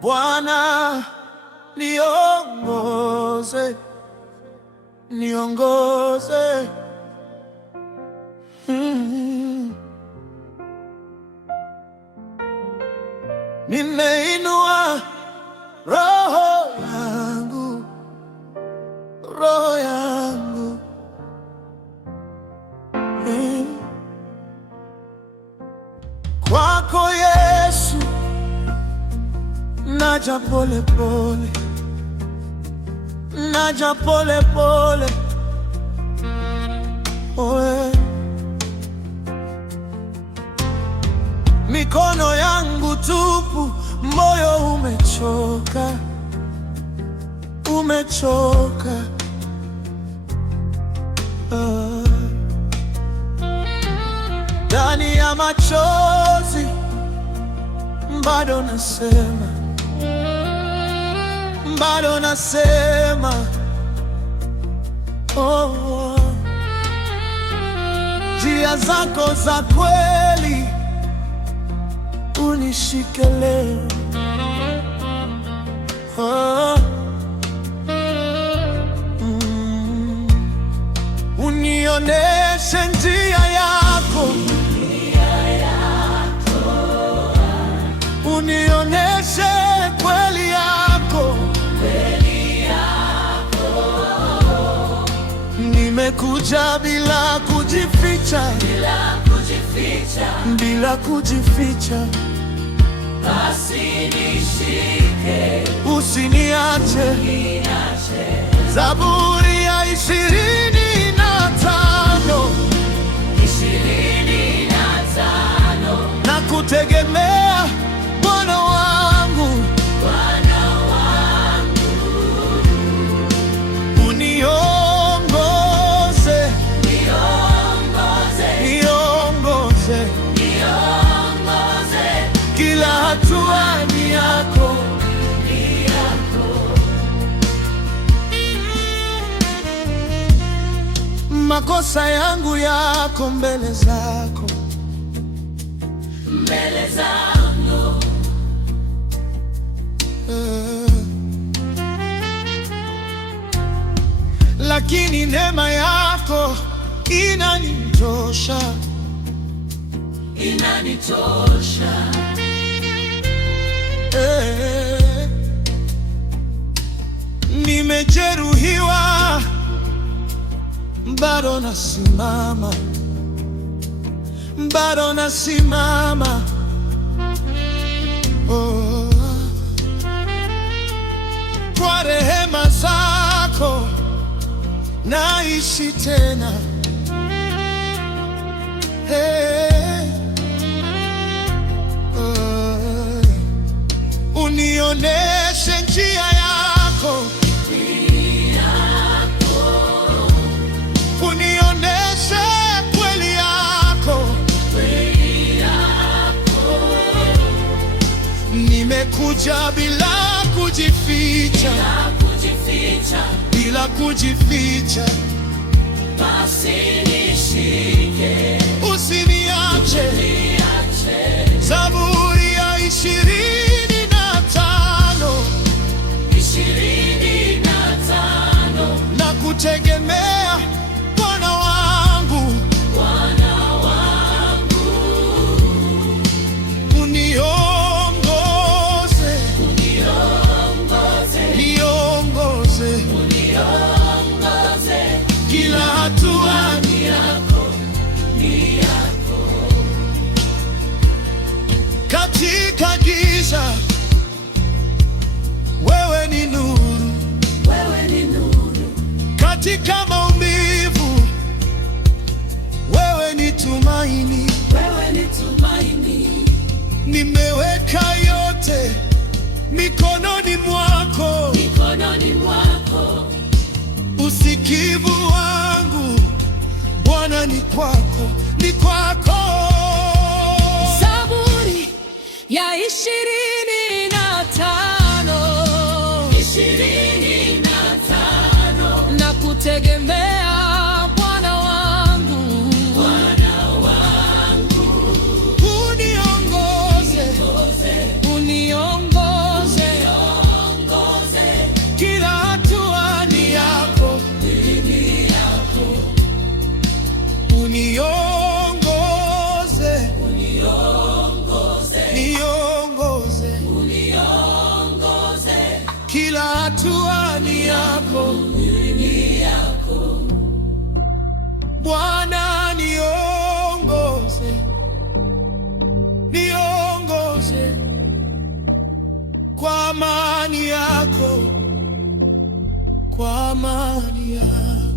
Bwana, niongoze, niongoze. Nimeinua roho yangu, roho yangu. Kwako Yesu, naja pole pole, naja pole pole. Oe, mikono yangu tupu, moyo umechoka, umechoka. Ndani ya machozi bado nasema, bado nasema, oh, njia zako za kweli unishike leo, oh, unioneshe njia yako, unioneshe kweli yako. Nimekuja bila kujificha, bila kujificha. Basi nishike, usiniache. Zaburi ya 25, na kutegemea Bwana wangu, Bwana wangu. Uniongoze, Niongoze, niongoze, niongoze. kila hatua ni yako, Ni yako. makosa yangu yako mbele zako, Mbele zangu. lakini neema yako inanitosha, Inanitosha. Nimejeruhiwa, bado nasimama, bado nasimama, oh. Kwa rehema zako naishi tena, hey. Unioneshe njia yako, unioneshe kweli yako. Nimekuja bila kujificha, bila kujificha. Basi nishike, Usiniache. Zaburi ya 25, na kutegemea Bwana wangu, Bwana wangu. uniongoze, Niongoze, niongoze, niongoze. kila hatua Ni yako, ni yako. katika giza. Wewe ni nuru, Wewe ni nuru. katika maumivu. Wewe ni tumaini, Wewe ni tumaini. nimeweka yote mikononi mwako. Mikononi mwako. Usikivu wangu Bwana ni kwako, ni kwako. Zaburi ya 25. hatua ni yako, ni yako. Bwana niongoze, niongoze kwa amani yako, kwa amani yako.